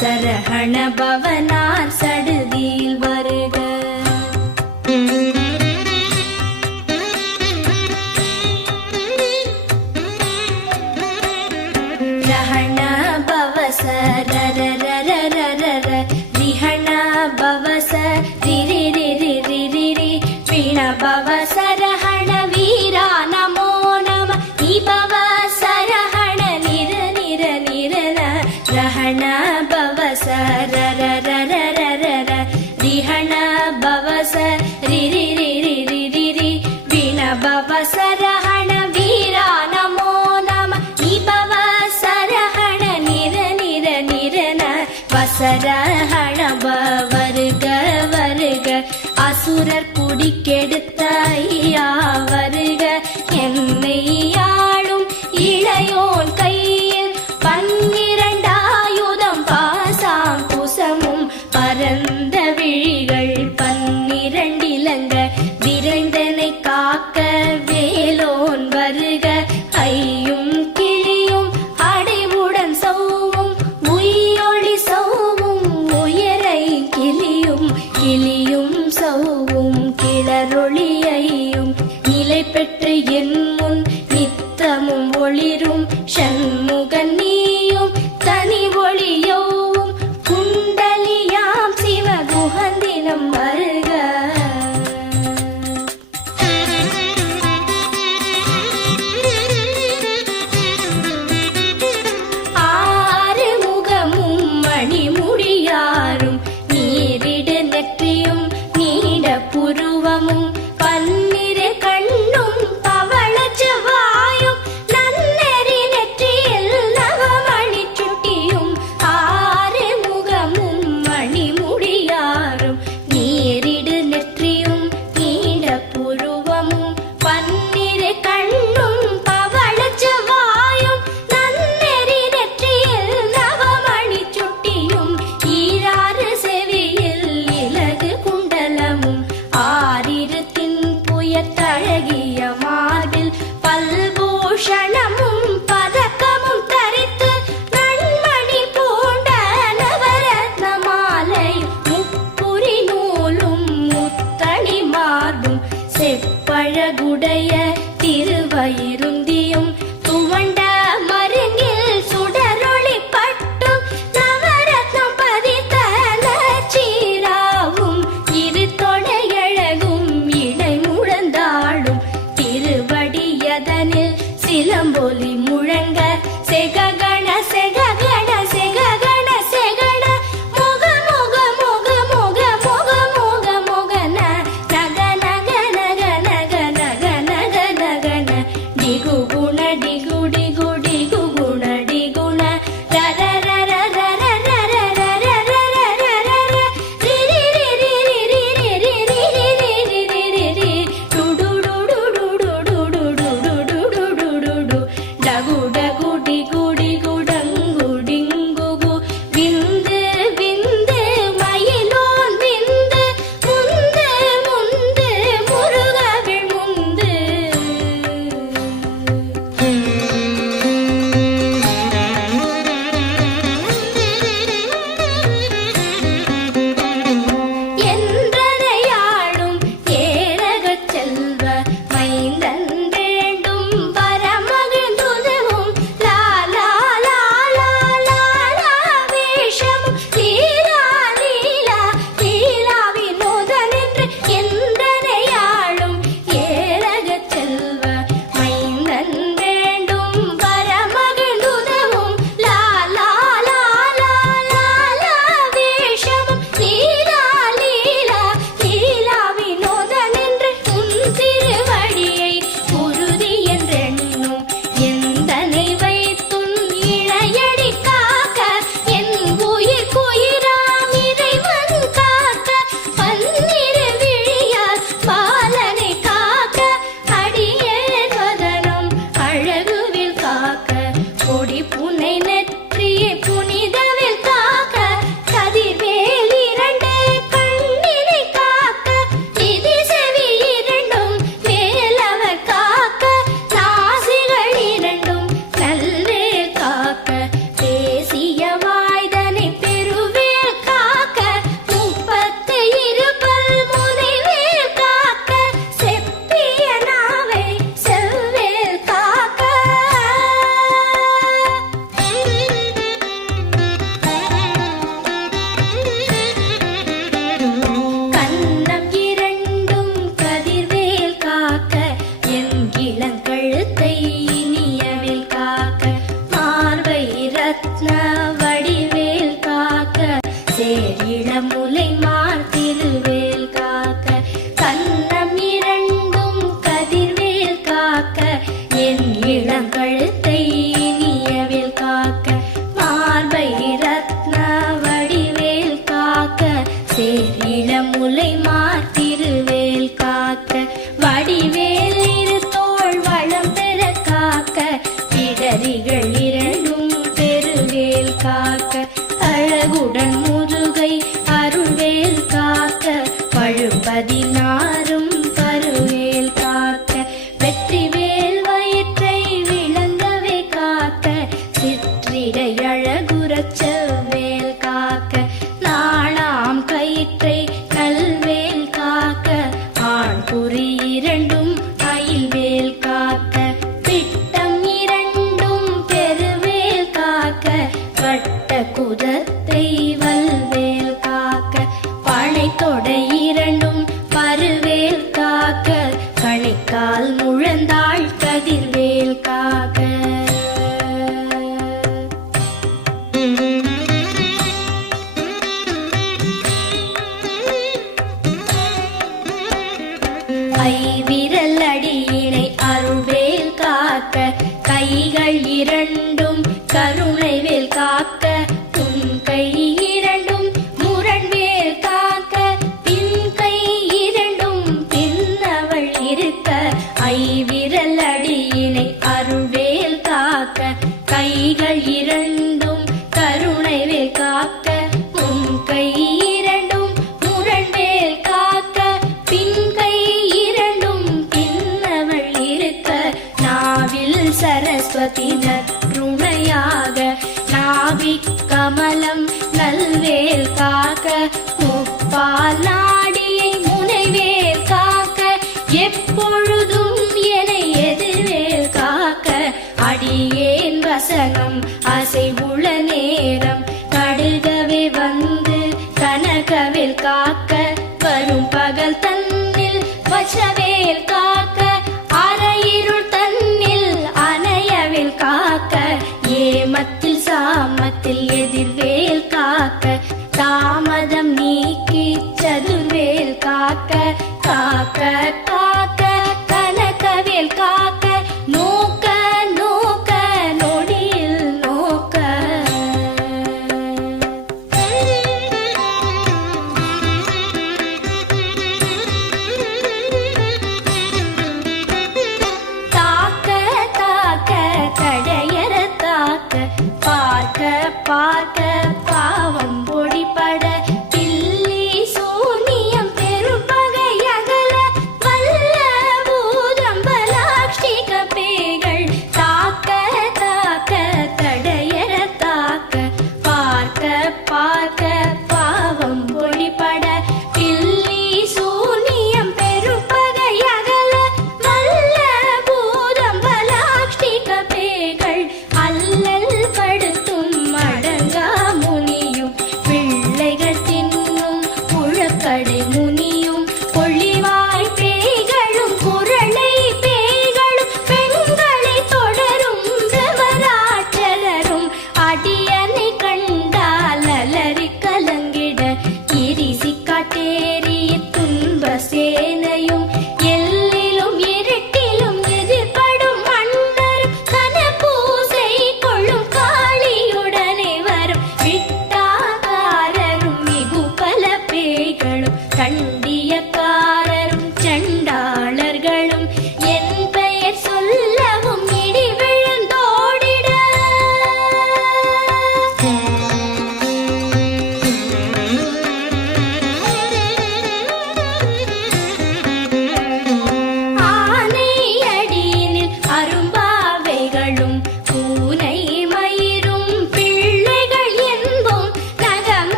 சரஹண பவனார் சடுதியில் வருக. அசர ஹணப வருக வருக. அசுரர் குடிக்கெடுத்த வருக. காக்க கைகள்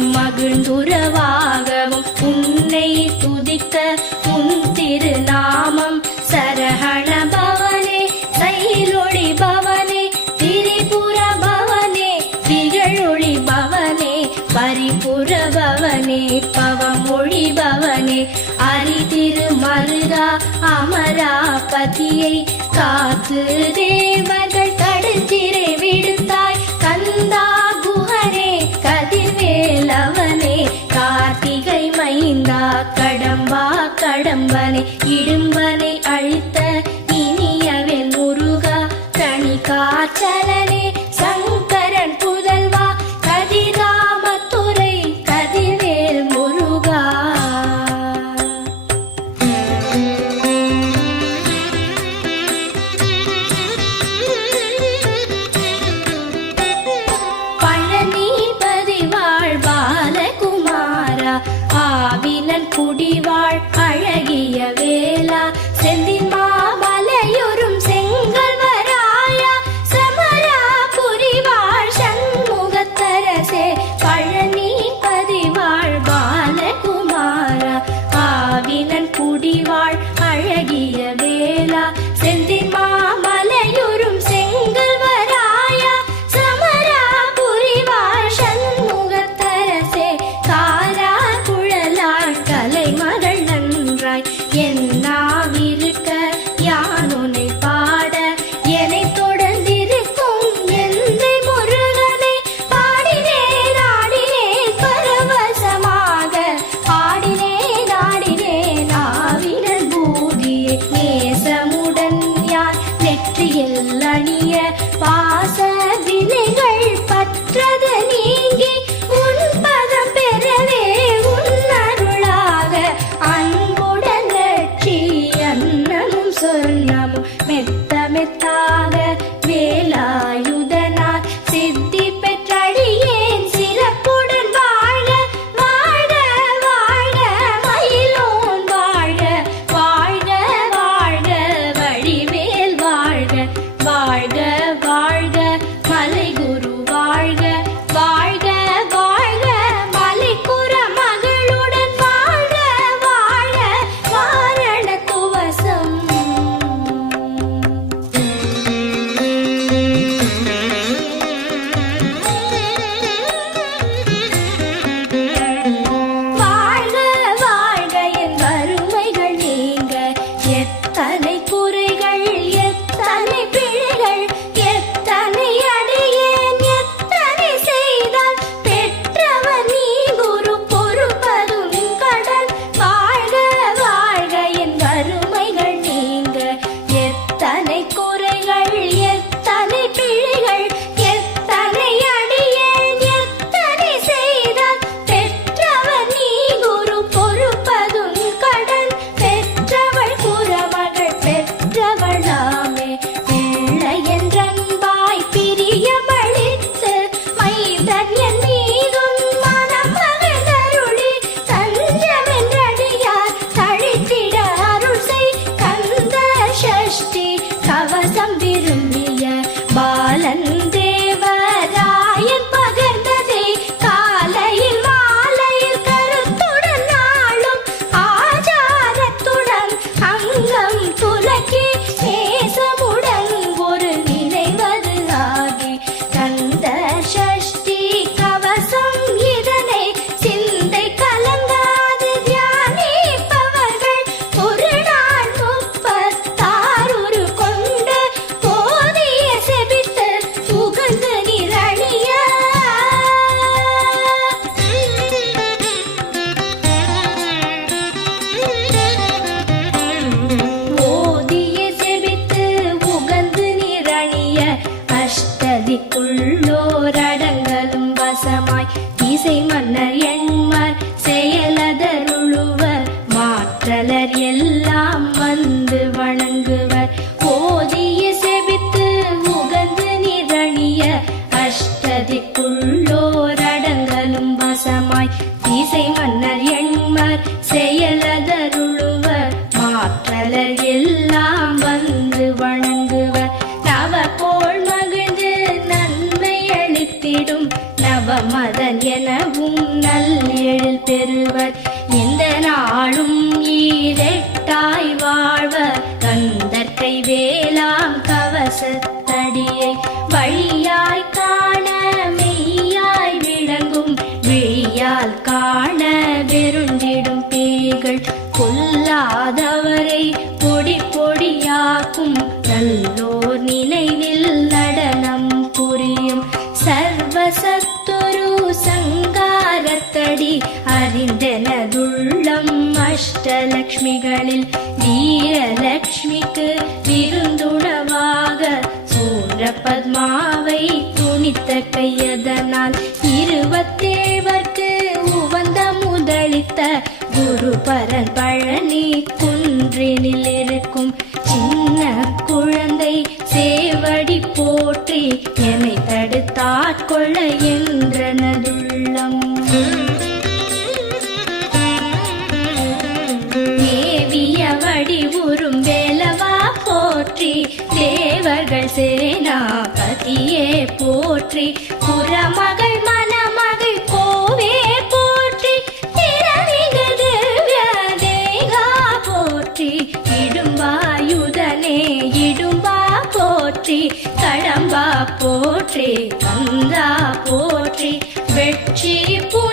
மகிழ்ந்துறவா? அளித்திடும் நவமதன் எனவும் நல்லெழில் பெறுவர். இந்த நாளும் ஈரெட்டாய் வாழ்வர். கந்தற்கை வேளாம் கவசத்தடியை வழி அஷ்டலக்ஷ்மிகளில் வீரலக்ஷ்மிக்கு விருந்துணவாக சூழ பத்மாவை துணித்த கையதனால் இருபத்தேவர்க்கு உவந்த முதலித்த குரு பரன் பழனி குன்றினில் இருக்கும் சின்ன குழந்தை சேவடி போற்றி என்னை தடுத்தாட்கொள்ள என்றனதுள்ளம். போற்றி. புறமகள் மணமகள் கோவே போற்றி. திறமிகது திவ்ய போற்றி. இடும்பாயுதனே இடும்பா போற்றி. கடம்பா போற்றி கந்தா போற்றி. வெற்றி போ